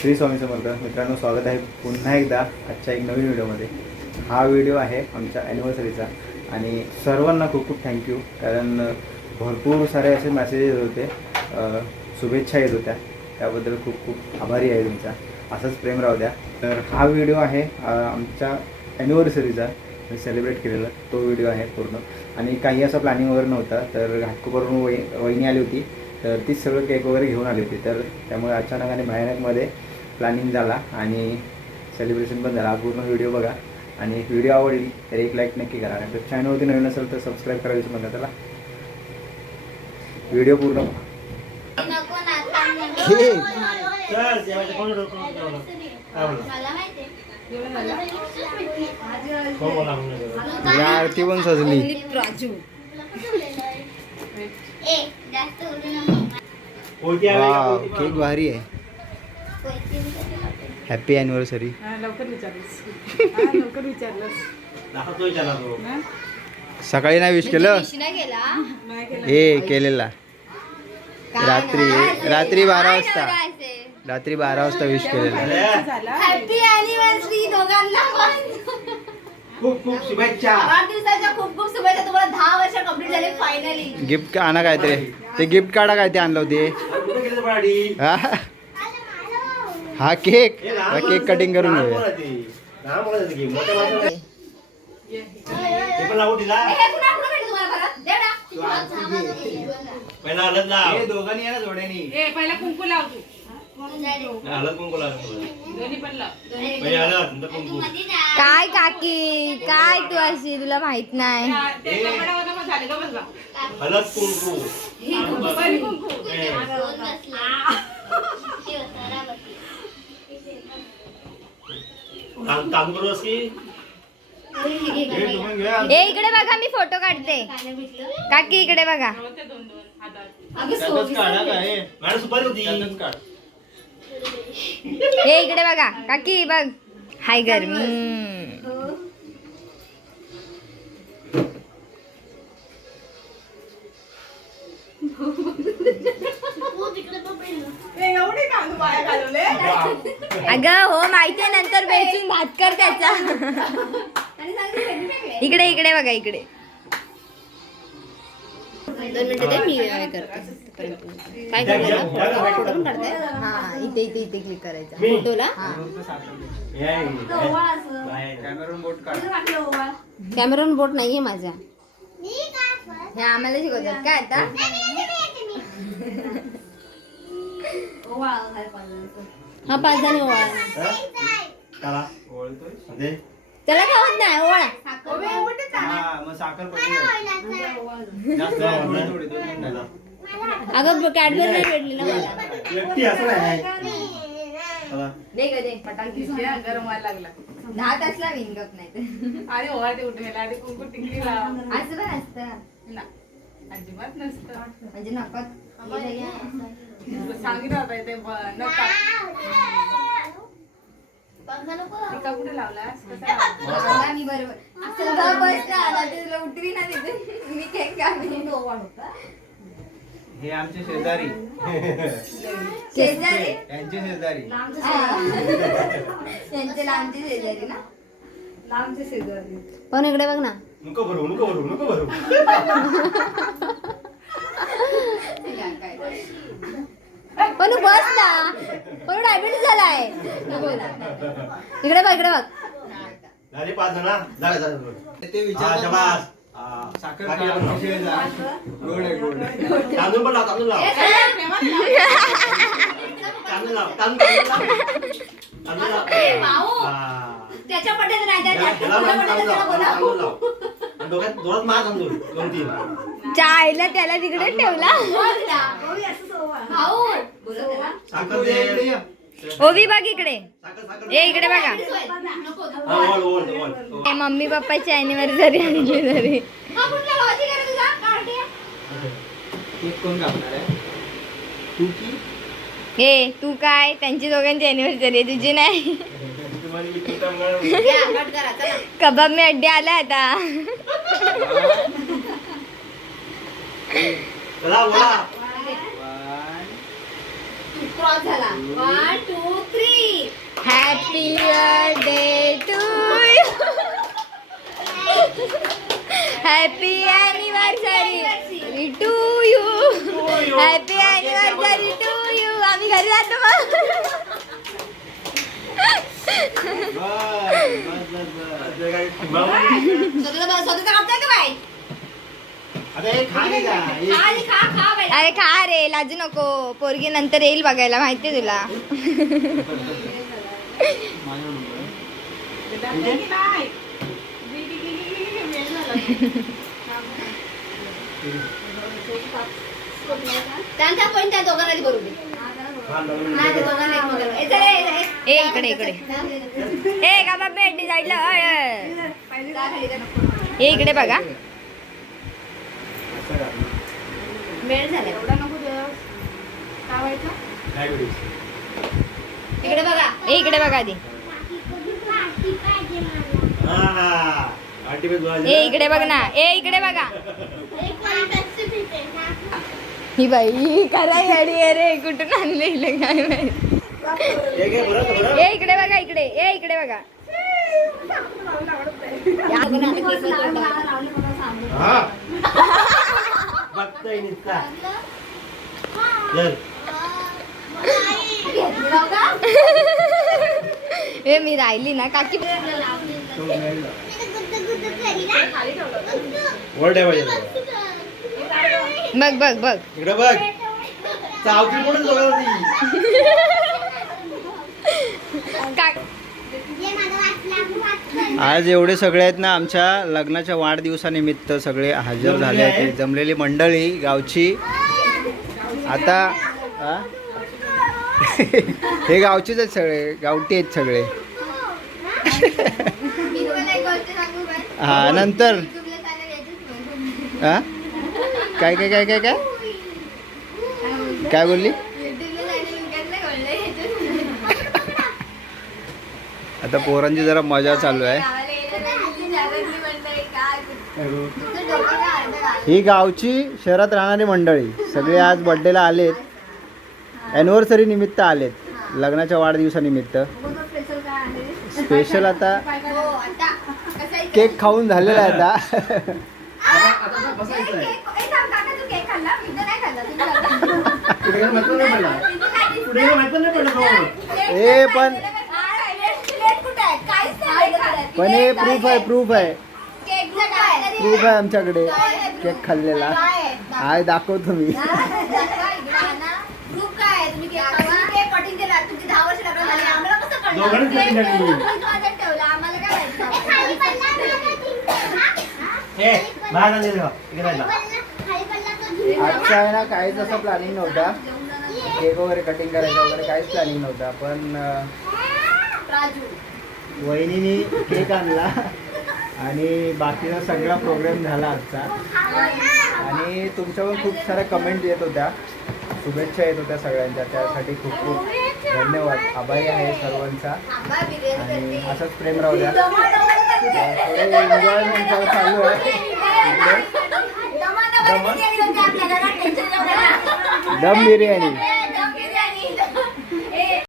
श्री स्वामी समर्थ. मित्रांनो स्वागत आहे पुन्हा एकदा आजच्या एक नवीन व्हिडिओमध्ये. हा व्हिडिओ आहे आमच्या ॲनिव्हर्सरीचा आणि सर्वांना खूप खूप थँक्यू कारण भरपूर सारे असे मेसेजेस येत होते. शुभेच्छा येत होत्या. त्याबद्दल खूप खूप आभारी आहे तुमचा. असंच प्रेम राहू द्या. तर हा व्हिडिओ आहे आमच्या ॲनिव्हर्सरीचा सेलिब्रेट केलेला तो व्हिडिओ आहे पूर्ण. आणि काही असं प्लॅनिंग वगैरे नव्हता. तर घाटकोपरून वही वहिनी आली होती. तर तीच सगळं केक वगैरे घेऊन आली होती. तर त्यामुळे अचानक आणि भयानकमध्ये प्लॅनिंग झाला आणि सेलिब्रेशन पण झाला. पूर्ण व्हिडिओ बघा. आणि व्हिडिओ आवडली तर एक लाईक नक्की करा. आणि चॅनलवरती नवीन असेल तर सबस्क्राईब करायला विसरू नका. त्याला व्हिडिओ पूर्ण माहिती हो. या आरती पण सजली. केक भारी आहे. हॅपी हा, लवकर विचारलंस. हा, लवकर विचारलंस. ना? सकाळी नाही विश केलं? ए केलेला. रात्री रात्री बारा वाजता. रात्री बारा वाजता विश केलेला. अरे, झाला? हॅपी अॅनिव्हर्सरी दोघांना पण. खूप खूप शुभेच्छा. वाढदिवसाच्या खूप खूप शुभेच्छा. तुम्हाला दहा वर्ष कंप्लीट झाले फायनली गिफ्ट का आणा काय ते गिफ्ट काढा काय ते आणलं होते. हा केक. हा केक कटिंग करून घेऊया. हे पहिला लाव दोघांनी ना जोड्यानी. पहिला कुंकू लाव तू. कुंकू लाव पहिले नंतर कुंकू. काय काकी? काय तू अशी? तुला माहीत नाही. हा, ते कपड्यावर पण झाले गं बसला हळद कुंकू. कुंकू ए, इकडे बघा मी फोटो काढते. काकी इकडे बघा. ए इकडे बघा. काकी बघ. हाय गरमी ए, एवढे कांदू अगं हो माहितीये नंतर बेचून भात कर त्याचा. इकडे इकडे बघा इकडे. दोन मिनिटं दे मी हे करते. काय फोटो पण हा इथे इथे इथे क्लिक करायचा? फोटोला? आहे, आहे. कॅमेरून बोट काढ. कॅमेरॉन बोट नाहीये माझा. हे आम्हाला शिकवतात काय आता? हा पाच ओवाळा हा? चला. दे. त्याला खावत नाही ओवाळा हा मग साखर पडली जास्त नाही, थोडी थोडी दोन मिनिटाला. अगं कॅडबरी नाही भेटली ना मला एकटी असं नाही. दे ग दे पटाकी गरम व्हायला लागला दहा तासला विन गप नाही तर. आणि ओवाळते उठवायला आणि कुंकू टिकली लाव असं पण असतं ना अजिबात नसतं म्हणजे नकत सांगितलं होतं ते ब- नका टिका कुठे लावलास कसा लावला? मी बरोबर असं गप बसला आता ते तुला उठली ना तिथे मी काढून हे. आमचे शेजारी. शेजारी यांचे शेजारी. त्यांचे लांबचे शेजारी ना? लांबचे शेजारी. पण इकडे बघ ना. नको भरू नको भरू नको भरू. पण बस ना पण डायबिटीस झालाय इकडे बघ इकडे बघ झाले पाच जण हा? झाले झाले ते हा, विचारतात शाबास. ना. हा. साखर बाकीला पण लाव. शेजारी. गोड आहे गोड आहे. तांदूळ पण लाव तांदूळ लाव तांदूळ लाव तांदूळ तांदूळ लाव तांदूळ लाव हा. त्याच्या पट्ट्यात नाही त्याला- त्याला डोक्यात जोरात मार तांदूळ दोन तीन. चायला त्याला तिकडे ठेवला. साखर दे. ओवी बघ इकडे. साखर साखर ए इकडे बघा. हा, ओळ, ओळ, ओळ, ओळ. ए, मम्मी पप्पाची अॅनिव्हर्सरी केक कोण कापणार आहे? तू की? ए तू काय? त्यांची दोघांची अॅनिव्हर्सरी आहे तुझी नाही. तुम्हाला मी कबाब मी अड्डे आला आता. चला बोला. क्रॉस झाला. One two three happy birthday to happy anniversary to you happy anniversary to you आम्ही घरी जातो मग. अरे खा रे लाजू नको. पोरगी नंतर येईल बघायला माहितीये तुला. त्यांच्या पण त्या दोघांना बरोबर ए, इकडे इकडे ए का बाबा भेट साईडला अय, अय. जा खाली, जा नको. ए इकडे बघा? इकडे बघा ए इकडे बघा आधी हा, ए? इकडे बघ ना ए इकडे बघा ही बाई करा गाडी अरे कुठून आणले काय माहीत हे. ए इकडे बघा इकडे ए इकडे बघा हा. बघतोय नुसता. चल. ए मी राहिली ना काकी त्याला. बघ बघ बघ इकडे बघ चावती म्हणून आज एवढे सगळे आहेत ना आमच्या लग्नाच्या वाढदिवसानिमित्त सगळे हजर झाले आहेत. जमलेली मंडळी गावची. आता? हे गावचेच आहेत सगळे गावठी आहेत सगळे. हा नंतर. हा? काय काय काय काय काय? काय बोलली? आता पोरांची जरा मजा चालू आहे. ही गावची शहरात राहणारी मंडळी. सगळे आज बर्थडेला आलेत. ॲनिव्हर्सरी निमित्त आलेत. लग्नाच्या वाढदिवसानिमित्त. स्पेशल आता केक खाऊन झालेला आहे आता. पुढे काय माहिती नाही पडलं. पुढे काय माहिती नाही पडलं तो. ए पण पण हे प्रूफ आहे प्रूफ आहे. प्रूफ आहे आमच्याकडे. केक खाल्लेला. आहे? दाखवतो मी. आजचा आहे ना काहीच असं प्लॅनिंग नव्हता. केक वगैरे कटिंग करायचं वगैरे काहीच प्लॅनिंग नव्हता पण वहिनीनी केक आणला आणि बाकीचा सगळा प्रोग्राम झाला आजचा. आणि तुमच्यावर खूप साऱ्या कमेंट येत होत्या. शुभेच्छा येत होत्या सगळ्यांच्या. त्यासाठी खूप खूप धन्यवाद. आभारी आहे सर्वांचा. आणि असंच प्रेम राहू द्या. एन्जॉयमेंट चालू आहे. दम बिर्याणी.